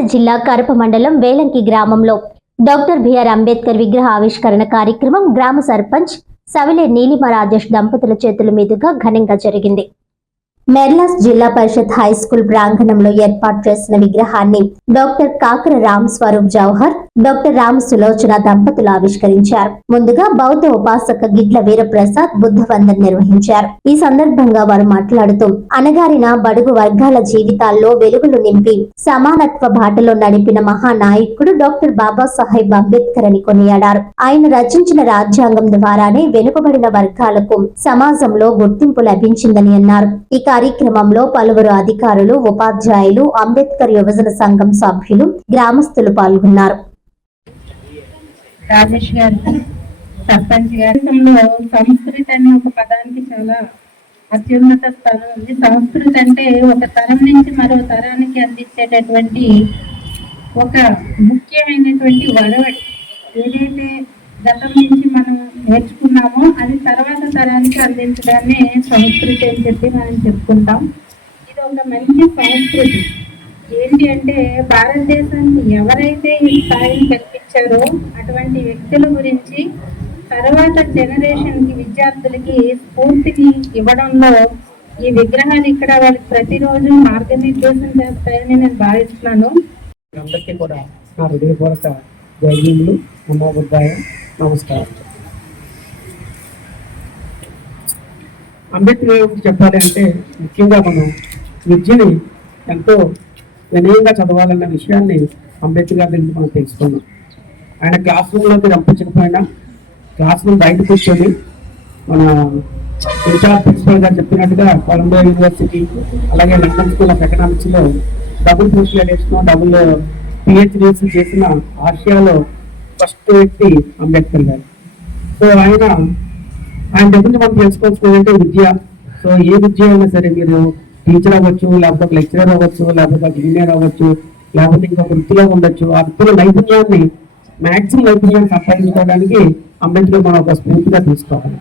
కాకినాడ జిల్లా కరప మండలం వేలంకి గ్రామంలో డాక్టర్ బిఆర్ అంబేద్కర్ విగ్రహ ఆవిష్కరణ కార్యక్రమం గ్రామ సర్పంచ్ సవిలే నీలిమ రాజేష్ దంపతుల చేతుల మీదుగా ఘనంగా జరిగింది. మెర్లాస్ జిల్లా పరిషత్ హై స్కూల్ ప్రాంగణంలో ఏర్పాటు చేసిన విగ్రహాన్ని డాక్టర్ కాకర రామ్ స్వరూప్ జవహర్, డాక్టర్ రామ్ సులోచన దంపతులు ఆవిష్కరించారు. ముందుగా బౌద్ధ ఉపాసక గిడ్ల వీరప్రసాద్ బుద్ధ వందన్ నిర్వహించారు. ఈ సందర్భంగా వారు మాట్లాడుతూ అణగారిన బడుగు వర్గాల జీవితాల్లో వెలుగులు నింపి సమానత్వ బాటలో నడిపిన మహానాయకుడు డాక్టర్ బాబాసాహెబ్ అంబేద్కర్ అని కొనియాడారు. ఆయన రచించిన రాజ్యాంగం ద్వారానే వెనుకబడిన వర్గాలకు సమాజంలో గుర్తింపు లభించిందని అన్నారు. ఈ కార్యక్రమంలో పలువురు అధికారులు, ఉపాధ్యాయులు, అంబేద్కర్ యువజన సంఘం సభ్యులు, గ్రామస్తులు పాల్గొన్నారు. రాజేష్ గారు, సర్పంచ్ గారు, సంస్కృతి అనే ఒక పదానికి చాలా అత్యున్నత స్థానం ఉంది. సంస్కృతి అంటే ఒక తరం నుంచి మరో తరానికి అందించేటటువంటి ఒక ముఖ్యమైనటువంటి వరవడి. ఏదైతే గతం నుంచి మనం నేర్చుకున్నామో అది తర్వాత తరానికి అందించడాన్ని సంస్కృతి అని చెప్పి మనం చెప్పుకుంటాం. ఇది ఒక మంచి సంస్కృతి. ఏంటి అంటే భారతదేశానికి ఎవరైతే ఈ స్థాయిని కల్పించారో అటువంటి వ్యక్తుల గురించి తర్వాత జనరేషన్కి, విద్యార్థులకి స్ఫూర్తిని ఇవ్వడంలో ఈ విగ్రహాలు ఇక్కడ వాళ్ళకి ప్రతిరోజు మార్గనిర్దేశం చేస్తాయని నేను భావిస్తున్నాను. అందరికీ కూడా నా హృదయపూర్వక జైలు నమోబుద్ధాయ నమస్కారం. అంబేద్కర్ గురించి చెప్పాలి అంటే ముఖ్యంగా మనం విద్యని ఎంతో వినయంగా చదవాలన్న విషయాన్ని అంబేద్కర్ గారి గురించి మనం తెలుసుకున్నాం. ఆయన క్లాస్ రూమ్లోకి రంపించకపోయినా క్లాస్ రూమ్ బయట కూర్చొని మన ఇన్ఛార్జ్ ప్రిన్సిపల్ గారు చెప్పినట్టుగా కొలంబియా యూనివర్సిటీ అలాగే లండన్ స్కూల్ ఆఫ్ ఎకనామిక్స్లో డబుల్ స్పెషలైజేషన్, డబుల్ పిహెచ్డీస్ చేసిన ఆసియాలో ఫస్ట్ వ్యక్తి అంబేద్కర్ గారు. సో ఆయన దగ్గర మనం తెలుసుకోవాల్సిందంటే విద్య. సో ఏ విద్య అయినా సరే, మీరు టీచర్ అవ్వచ్చు, లేకపోతే లెక్చరర్ అవ్వచ్చు, లేకపోతే ఇంజనీర్ అవ్వచ్చు, లేకపోతే ఇంకొక వృత్తిలో ఉండొచ్చు. ఆ వృత్తిలో నైపుణ్యాన్ని, మ్యాక్సిమం నైపుణ్యాన్ని సంపాదించుకోవడానికి అంబేద్కర్ మనం ఒక స్ఫూర్తిగా తీసుకోవాలి.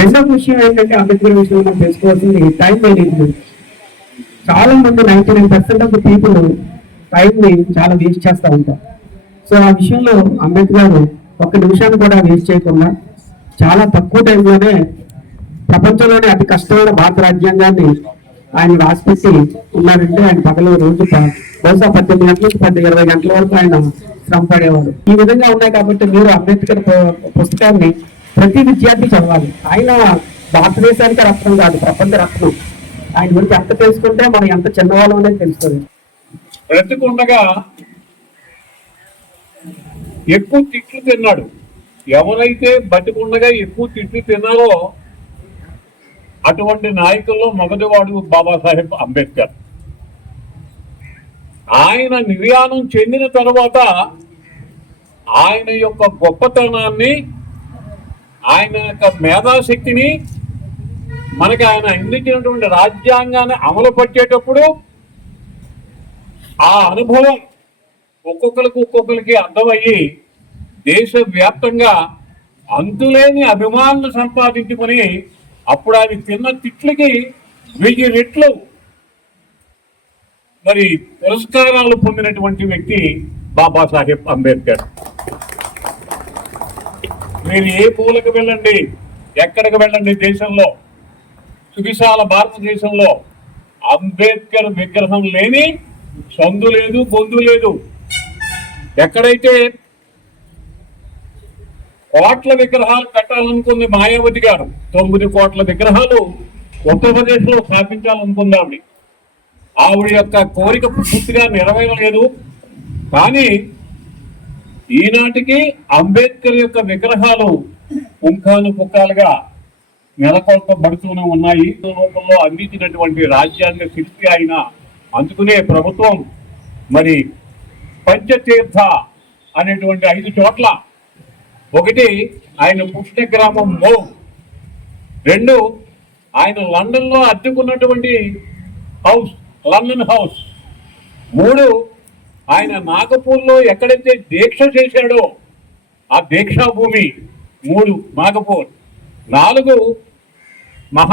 రెండవ విషయం ఏంటంటే అంబేద్కర్ విషయంలో మనం తెలుసుకోవాల్సింది టైం మేనేజ్మెంట్. చాలా మంది 99% ఆఫ్ ద పీపుల్ టైంని చాలా వేస్ట్ చేస్తూ ఉంటారు. సో ఆ విషయంలో అంబేద్కర్ ఒక్క నిమిషాన్ని కూడా వేస్ట్ చేయకుండా చాలా తక్కువ టైంలోనే ప్రపంచంలోనే అతి కష్టమైన భారత రాజ్యాంగాన్ని ఆయన రాసిపెట్టి ఉన్నారంటే ఆయన పగలు రోజు బహుశా 18 గంటల నుంచి 20 గంటల వరకు ఆయన శ్రమ పడేవాడు. ఈ విధంగా ఉన్నాయి కాబట్టి మీరు అంబేద్కర్ పుస్తకాన్ని ప్రతి విద్యార్థి చదవాలి. ఆయన భారతదేశానికి రత్నం కాదు, ప్రపంచ రత్నం. ఆయన గురించి ఎంత తెలుసుకుంటే మనం ఎంత చిన్నవాళ్ళం అనేది తెలుస్తుంది. బ్రతికుండగా ఎక్కువ తిట్లు తిన్నాడు. ఎవరైతే బతికుండగా ఎక్కువ తిట్లు తిన్నారో అటువంటి నాయకుల్లో మొదటివాడు బాబాసాహెబ్ అంబేద్కర్. ఆయన నిర్యాణం చెందిన తర్వాత ఆయన యొక్క గొప్పతనాన్ని, ఆయన యొక్క మేధాశక్తిని, మనకి ఆయన అందించినటువంటి రాజ్యాంగాన్ని అమలు పట్టేటప్పుడు ఆ అనుభవం ఒక్కొక్కరికి అర్థమయ్యి దేశవ్యాప్తంగా అంతులేని అభిమానులు సంపాదించుకొని అప్పుడు ఆయన తిన్న తిట్లకి 1000 రెట్లు మరి పురస్కారాలు పొందినటువంటి వ్యక్తి బాబాసాహెబ్ అంబేద్కర్. మీరు ఏ పూలకు వెళ్ళండి, ఎక్కడికి వెళ్ళండి, దేశంలో సువిశాల భారతదేశంలో అంబేద్కర్ విగ్రహం లేని సందు లేదు, బొందు లేదు. ఎక్కడైతే కోట్ల విగ్రహాలు కట్టాలనుకుంది మాయావతి గారు, 9 కోట్ల విగ్రహాలు ఉత్తరప్రదేశ్ లో స్థాపించాలనుకుందామని, ఆవిడ యొక్క కోరిక పూర్తిగా నెరవేరలేదు. కానీ ఈనాటికి అంబేద్కర్ యొక్క విగ్రహాలు పుంఖాను పుంఖాలుగా నెలకొల్పబడుతూనే ఉన్నాయి. రూపంలో అందించినటువంటి రాజ్యాంగ శిల్పి ఆయన. అందుకునే ప్రభుత్వం మరి పంచతీర్థ అనేటువంటి 5 చోట్ల, ఒకటి ఆయన పుట్టిన గ్రామం మో, 2 ఆయన లండన్ లో అద్దెకున్నటువంటి హౌస్, లండన్ హౌస్, 3 ఆయన నాగపూర్ లో ఎక్కడైతే దీక్ష చేశాడో ఆ దీక్షా భూమి, 3 నాగపూర్, 4